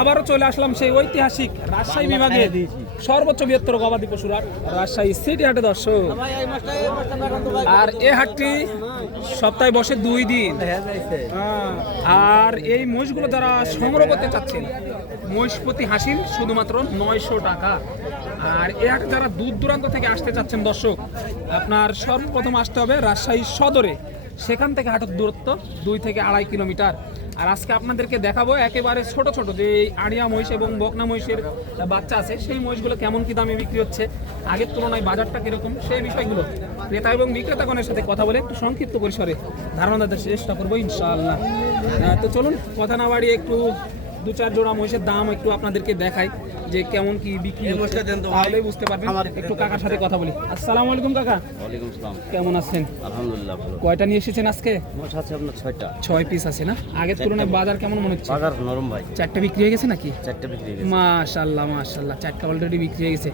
আবারও চলে আসলাম সেই ঐতিহাসিক রাজশাহী বিভাগের সর্বোচ্চ বৃহত্তর গবাদি পশুর হাট রাজশাহী সিটি হাটে দর্শক। আর এই হাটটি সপ্তাহে বসে 2 দিন। আর এই মহিষগুলো যারা সংগ্রহ করতে চাচ্ছেন, মহিষ প্রতি হাসিল শুধুমাত্র 900 টাকা। আর এই হাটে যারা দূর দূরান্ত থেকে আসতে চাচ্ছেন দর্শক, আপনার সর্বপ্রথম আসতে হবে রাজশাহী সদরে। সেখান থেকে হাটের দূরত্ব 2 থেকে 2.5 কিলোমিটার। আর আজকে আপনাদেরকে দেখাবো একেবারে ছোট ছোট যে আড়িয়া মহিষ এবং বকনা মহিষের বাচ্চা আছে, সেই মহিষগুলো কেমন কি দামে বিক্রি হচ্ছে, আগের তুলনায় বাজারটা কিরকম, সেই বিষয়গুলো ক্রেতা এবং বিক্রেতাগণের সাথে কথা বলে একটু সংক্ষিপ্ত পরিসরে ধারণা দেওয়ার চেষ্টা করবো ইনশাআল্লাহ। তো চলুন কথা না বাড়িয়ে একটু 2-4 জোড়া মহিষের দাম একটু আপনাদেরকে দেখাই যে কেমন কি বিক্রি হচ্ছে, তাহলেই বুঝতে পারবেন। একটু কাকার সাথে কথা বলি। আসসালামু আলাইকুম কাকা। ওয়ালাইকুম আসসালাম। কেমন আছেন? আলহামদুলিল্লাহ ভালো। কয়টা নিয়ে এসেছেন আজকে? মোট আছে আপনার 6টা। 6 পিস আছে না? আগের তুলনায় বাজার কেমন মনে হচ্ছে? বাজার নরম ভাই। 4টা বিক্রি হয়ে গেছে নাকি? 4টা বিক্রি হয়ে গেছে। মাশাআল্লাহ মাশাআল্লাহ, 4টা অলরেডি বিক্রি হয়ে গেছে।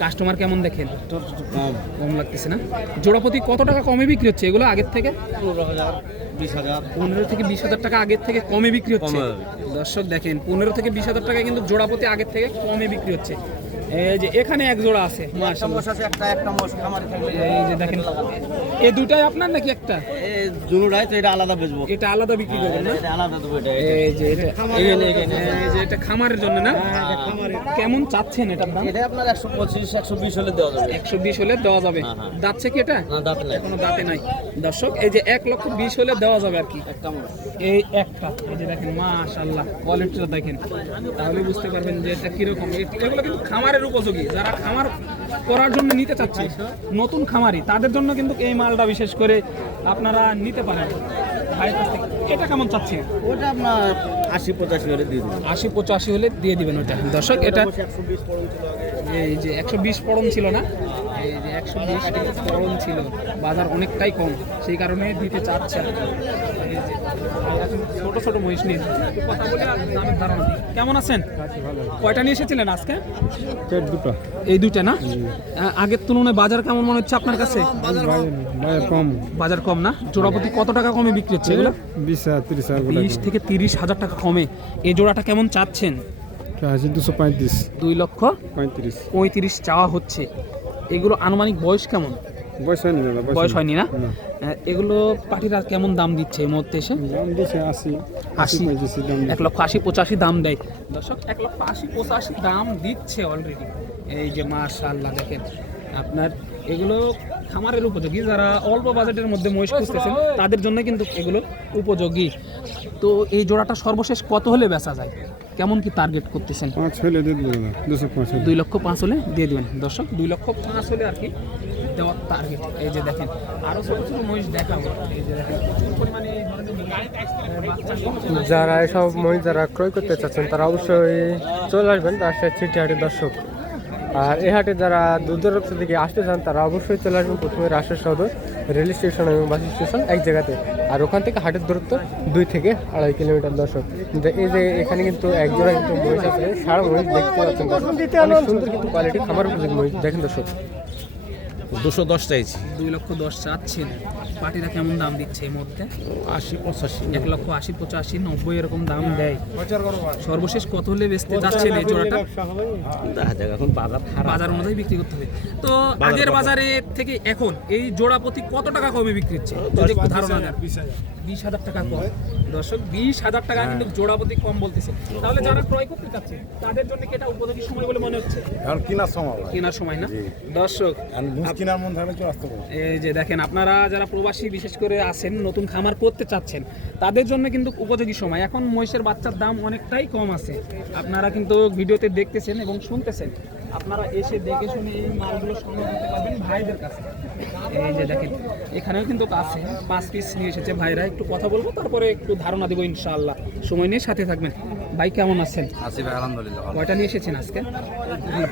কাস্টমার কেমন দেখেন? একটু কম। কম লাগতেছে না? জোড়াপতি কত টাকা কমে বিক্রি হচ্ছে এগুলো আগের থেকে? 15,000 20,000 15 থেকে 20,000 টাকা আগের থেকে কমে বিক্রি হচ্ছে। কমে। দর্শক দেখেন 15 থেকে 20,000 টাকা কিন্তু জোড়াপতি আগের থেকে কমে বিক্রি হচ্ছে। এই যে এখানে এক জোড়া আছে মাশাআল্লাহ। একটা মোষ খামারে থাকবে। এই যে দেখেন, এই দুটাই আপনার নাকি একটা? এই জুনুরাই তো এটা আলাদা বেচবো। এটা আলাদা বিক্রি করবেন না? এটা আলাদা দেবো এটা। এই যে এটা এই যে এটা খামারের জন্য না? কেমন চাচ্ছেন এটার দাম? এটা আপনার 125 120 হলে দেওয়া যাবে। 120 হলে দেওয়া যাবে। হ্যাঁ, হ্যাঁ। দাঁতছে কি এটা? না দাঁত নাই। এখনো দাঁতে নাই। দর্শক এই যে 1,20,000 হলে দেওয়া যাবে আর কি। একটা মোষ। এই একটা, এই যে দেখেন মাশাআল্লাহ কোয়ালিটিটা দেখেন, তাহলে বুঝতে পারবেন যে এটা কিরকম। এগুলো কিন্তু খামারের উপযোগী, যারা খামার করার জন্য নিতে চাচ্ছে, নতুন খামারি, তাদের জন্য কিন্তু এই মালটা বিশেষ করে আপনারা নিতে পারেন ভাইয়ের কাছ থেকে। এটা কেমন চাচ্ছে? ওটা আপনার 80-85 হলে দিয়ে দিবেন। 80-85 হলে দিয়ে দিবেন ওটা। দর্শক এটা 120 পড়ন ছিল আগে। এই যে 120 পড়ন ছিল না, এই যে 120 পড়ন ছিল, বাজার অনেকটাই কম, সেই কারণে দিতে চাচ্ছে আর কি। এই যে ছোট ছোট মহিষ নিয়ে একটু কথা বলে আর দামের ধারণা দিই। কেমন আছেন? কয়টা নিয়ে এসেছিলেন আজকে? দুটো। এই দুইটা না? আগের তুলনায় বাজার কেমন মনে হচ্ছে আপনার কাছে? বাজার কম। বাজার কম না? জোড়াপতি কত টাকা কমে বিক্রি হচ্ছে এগুলো? 20,000 30,000 20 থেকে 30,000 টাকা কমে। এই জোড়াটা কেমন চাচ্ছেন? 235 2,35,000 চাওয়া হচ্ছে। এগুলো আনুমানিক বয়স কেমন? বয়স হয়নি দাদা, বয়স হয়নি না? এগুলো পাটিরা কেমন দাম দিচ্ছে এই মুহূর্তে এসে? দাম দিচ্ছে 80 80 85 দাম। 1,80,85 দাম দেয় দর্শক। 1,80,85 দাম দিচ্ছে অলরেডি। এই যে মাশাআল্লাহ দেখেন, আপনার এগুলো খামারের উপযোগী, যারা অল্প বাজেটের মধ্যে মহিষ খুঁজতেছেন তাদের জন্য কিন্তু এগুলো উপযোগী। তো এই জোড়াটা সর্বশেষ কত হলে বেচা যায়, কেমন কি টার্গেট করতেছেন? 5 হলে দিয়ে দেবো দাদা, 205 হলে। 2,05,000 হলে দিয়ে দেবেন দর্শক। 2,05,000 হলে আর কি দেওয়ার টার্গেট। এই যে দেখেন আরো ছোট ছোট মহিষ দেখাবো। এই যে দেখেন প্রচুর পরিমাণে এই ধরনের বাচ্চা। যারা এসব মহিষ যারা ক্রয় করতে চাচ্ছেন তারা অবশ্যই চলে আসবেন রাজশাহী সিটি হাটের দর্শক। আর এই হাটে যারা দূর দূরান্ত থেকে আসতে চান তারা অবশ্যই চলে আসবেন প্রথমে রাজশাহী সদর রেল স্টেশন এবং বাস স্টেশন এক জায়গাতে। আর ওখান থেকে হাটের দূরত্ব 2 থেকে 2.5 কিলোমিটার দর্শক। এই যে এখানে কিন্তু এক জোড়া কিন্তু মহিষ আছে, সারা মহিষ দেখতে পাচ্ছেন দর্শক। অনেক সুন্দর কিন্তু কোয়ালিটি, খামার উপযোগী মহিষ দেখেন দর্শক। 210 চাইছি। 2,10,000 চাচ্ছেন। পাটিরা কেমন দাম দিচ্ছে এই মধ্যে? 80-85 1,80,85 90 এরকম দাম দেয়। সর্বশেষ কত হলে বেচতে যাচ্ছেন এই জোড়াটা? দেখা যাক, এখন বাজার খারাপ। বাজার অনুযায়ী বিক্রি করতে হবে। তো আগের বাজারে থেকে এখন এই জোড়া প্রতি কত টাকা কমে বিক্রি হচ্ছে যদি একটু ধারণা দেন? 20,000 টাকা কম দর্শক। 20,000 টাকা কিন্তু জোড়া প্রতি কম বলতেছে। তাহলে যারা ক্রয় করতে চাচ্ছে তাদের জন্য কি এটা উপযোগী সময় বলে মনে হচ্ছে? এখন কেনার সময় কেনার সময় না দর্শক? কেনার মন থাকলে চলে আসতে পারবো। এই যে দেখেন আপনারা যারা প্রবাসী বিশেষ করে আছেন, নতুন খামার করতে চাচ্ছেন, তাদের জন্য কিন্তু উপযোগী সময়। এখন মহিষের বাচ্চার দাম অনেকটাই কম আছে, আপনারা কিন্তু ভিডিওতে দেখতেছেন এবং শুনতেছেন। আপনারা এসে দেখে শুনে এই মালগুলো সংগ্রহ করতে পারবেন ভাইদের কাছে। এই যে দেখেন এখানেও কিন্তু আছে 5 পিস নিয়ে এসেছে ভাইরা। একটু কথা বলবো, তারপরে একটু ধারণা দেবো ইনশাআল্লাহ। সময় নিয়ে সাথে থাকবেন। ভাই কেমন আছেন? আছি ভাই আলহামদুলিল্লাহ। কয়টা নিয়ে এসেছেন আজকে?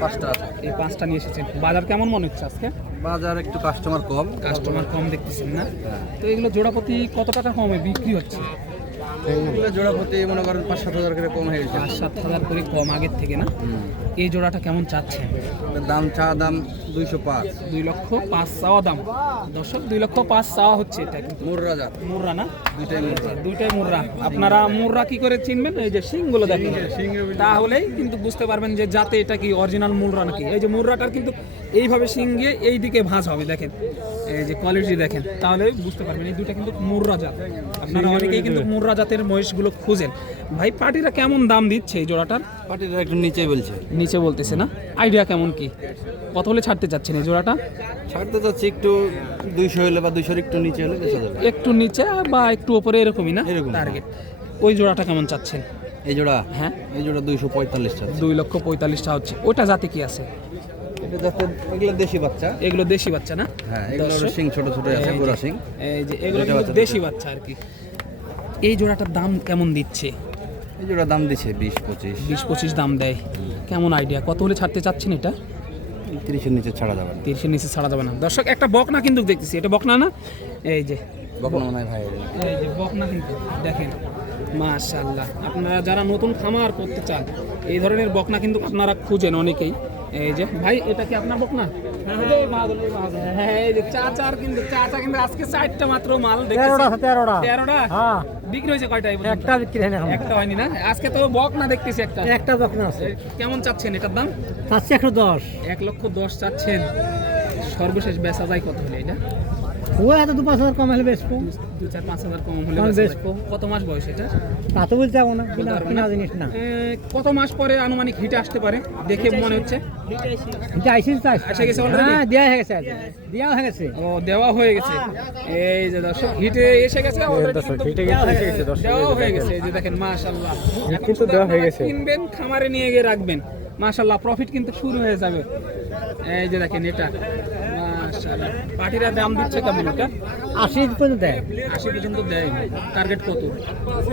5টা। এই 5টা নিয়ে এসেছেন। বাজার কেমন মনে হচ্ছে আজকে? বাজার একটু কাস্টমার কম। কাস্টমার কম দেখতেছেন না? তো এগুলো জোড়াপতি কত টাকা কমে বিক্রি হচ্ছে? এগুলো জোড়া প্রতি মনে করেন 5-7 হাজার করে কম হয়ে গেছে। 5-7 হাজার করে কম আগের থেকে না? এই জোড়াটা কেমন চাচ্ছেন? দাম দাম 205। 2,05,000 চাওয়া দাম। দর্শক 2,05,000 চাওয়া হচ্ছে। এটা কিন্তু মুর্রা জাত, মুর্রা না? দুইটাই মুর্রা। দুইটাই মুর্রা। আপনারা মুর্রা কি করে চিনবেন? এই যে শিংগুলো দেখেন, তাহলেই কিন্তু বুঝতে পারবেন যে জাতে এটা কি অরিজিনাল মুর্রা নাকি। এই যে মুর্রাটার কিন্তু এইভাবে শিং গিয়ে এই দিকে ভাঁজ হবে, দেখেন এই যে কোয়ালিটি দেখেন, তাহলে বুঝতে পারবেন এই দুইটা কিন্তু মুর্রা জাত। আপনারা অনেকেই কিন্তু মুর্রা জাতের মহিষগুলো খুঁজেন। ভাই পাটিরা কেমন দাম দিচ্ছে এই জোড়াটার? পাটিটা একটু নিচেই বলছে। নিচে বলতেছে না? আইডিয়া কেমন কি, কত হলে ছাড়তে চাচ্ছেন এই জোড়াটা? ছাড়তে যাচ্ছে একটু 200 হলে বা 200 একটু নিচে হলে বেচা যাবে। একটু নিচে বা একটু উপরে এরকমই না এরকম। টার্গেট? ওই জোড়াটা কেমন চাচ্ছেন? এই জোড়া, হ্যাঁ এই জোড়া 245 টাকা। 2,45,000 হচ্ছে। ওটা জাতে কি আছে? এটা যাতে এগুলো দেশি বাচ্চা। এগুলো দেশি বাচ্চা না? হ্যাঁ, এগুলো দর্শক, সিং ছোট ছোট আছে, এই যে- গোড়া সিং। এই যে এগুলো দুইটা কিন্তু বাচ্চা দেশি বাচ্চা আর কি। এই জোড়াটার দাম কেমন দিচ্ছে? এই জোড়া দাম দিচ্ছে 20-25। 20-25 দাম দেয়। কেমন আইডিয়া, কত হলে ছাড়তে চাচ্ছেন এটা? 30-এর নিচে ছাড়া যাবে না। 30-এর নিচে ছাড়া যাবে না। দর্শক একটা বকনা কিন্তু দেখতেছি, এটা বকনা না? এই যে বকনা মনে হয় ভাই। এই যে বকনা কিন্তু দেখেন, মাশাআল্লাহ। আপনারা যারা নতুন খামার করতে চান এই ধরনের বকনা কিন্তু আপনারা খুঁজেন অনেকেই। এই যে ভাই, এটা কি আপনার বকনা? হ্যাঁ, এই যে চাচার কিন্তু, চাচা কিন্তু আজকে 4টা মাত্র মাল দেখতেছি। 13টা হ্যাঁ, বিক্রি হয়েছে কয়টা? একটা বিক্রি হয় না এখন। একটা হয়নি না আজকে, তো বকনা দেখতেছি একটা। একটা বকনা আছে, কেমন চাচ্ছেন এটার দাম? চাচ্ছি 110। 1,10,000 চাচ্ছেন। সর্বশেষ বেচা যায় কত হলে এটা? ও এত 2-5 হাজার কম হলে বেচবো। 2-4-5 হাজার কম হলে কম বেচা যায়। বেচবো। কত মাস বয়স এটা? তা তো বলতে যাবো না, বলতে পারবো কিনা না? জিনিস না। কত মাস পরে আনুমানিক হিটে আসতে পারে দেখে মনে হচ্ছে? এটা আইসিস তাই এসে গেছে already? হ্যাঁ, দেয়া হয়ে গেছে, দেওয়া হয়ে গেছে। ও, দেওয়া হয়ে গেছে। এই যে দর্শক, হিটে এসে গেছে already, দর্শক, কিন্তু হিটে কিন্তু এসে গেছে, দর্শক, দেওয়া এই যে হয়ে দেখেন। গেছে। এই যে দেখেন মাশাআল্লাহ, এখন কিন্তু শুধু দেওয়া হয়ে আপনারা গেছে। কিনবেন, খামারে নিয়ে গিয়ে রাখবেন, মাশাআল্লাহ প্রফিট কিন্তু শুরু হয়ে যাবে। এই যে দেখেন এটা মাশাআল্লাহ। পাটিরা দাম দিচ্ছে কেমন এটা? 80 পর্যন্ত দেয়। 80 পর্যন্ত দেয়। টার্গেট কত?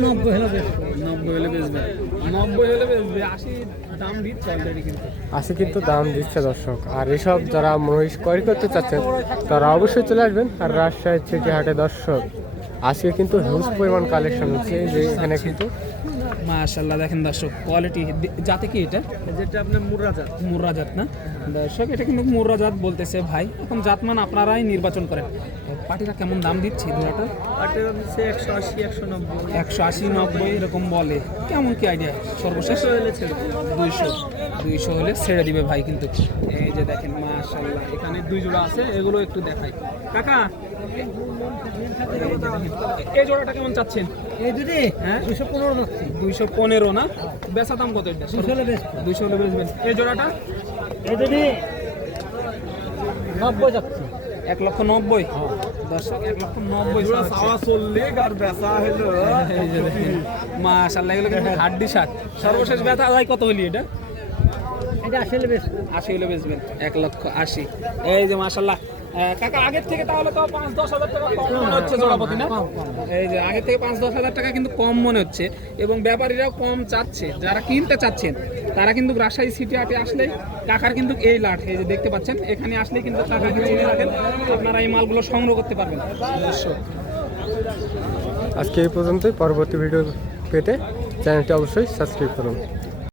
90 হলে বেচবো। 90 হলে বেচবে। 90 হলে বেচবে। 80 দাম দিচ্ছে অলরেডি কিন্তু। আছে কিন্তু দাম দিচ্ছে দর্শক। আর এসব যারা মহিষ ক্রয় করতে চাচ্ছেন তারা অবশ্যই চলে আসবেন। আর রাজশাহী সিটি হাটে দর্শক আজকে কিন্তু হিউজ পরিমাণ কালেকশন হচ্ছে। এই যে এখানে কিন্তু মাশাআল্লাহ দেখেন দর্শক, কোয়ালিটি জাতে কি এটা? যেটা আপনার মুর্রা জাত। মুর্রা জাত না? দর্শক এটা কিন্তু মুর্রা জাত বলতেছে ভাই। এখন জাতমান আপনারাই নির্বাচন করেন। পাটিরা কেমন দাম দিচ্ছে দুটাটা? পাটের দাম দিচ্ছে 180, 190। 180, 90 এরকম বলে। কেমন কি আইডিয়া? সর্বশেষ 200 হলে ছেড়ে দিবে ভাই কিন্তু। এই যে দেখেন মাশাআল্লাহ, এখানে 2 জোড়া আছে, এগুলো একটু দেখাই। কাকা, এই জোড়াটা কেমন চাচ্ছেন? এই দুটি হ্যাঁ 215 যাচ্ছে। 215 না? বেচা দাম কত এটা? 200 হলে বেচবো। 200 হলে বেচবেন। এই জোড়াটা এই দুটি 90 যাচ্ছে। 1,90,000। দর্শক 1,90,000 চাওয়া এই যে দেখেন, মাশাআল্লাহ এগুলো কিন্তু হাড্ডি শাক। সর্বশেষ বেচা যায় কত হলি এটা? এটা 80 হলে বেচবো। 80 হলে বেচবেন। 1,80,000। এই যে মাশাআল্লাহ। কাকা আগের থেকে তাহলে তো 5-10 হাজার টাকা কম মনে হচ্ছে জোড়াপতি না? এই যে আগের থেকে 5-10 হাজার টাকা কিন্তু কম মনে হচ্ছে, এবং ব্যাপারীরাও কম চাচ্ছে। যারা কিনতে চাচ্ছেন তারা কিন্তু রাজশাহী সিটি হাটে আসলেই কাকার কিন্তু এই লাট, এই যে দেখতে পাচ্ছেন, এখানে আসলেই কিন্তু কাকাকে চিনে রাখেন, আপনারা এই মালগুলো সংগ্রহ করতে পারবেন। আজকে এই পর্যন্তই। পরবর্তী ভিডিও পেতে চ্যানেলটি অবশ্যই সাবস্ক্রাইব করুন।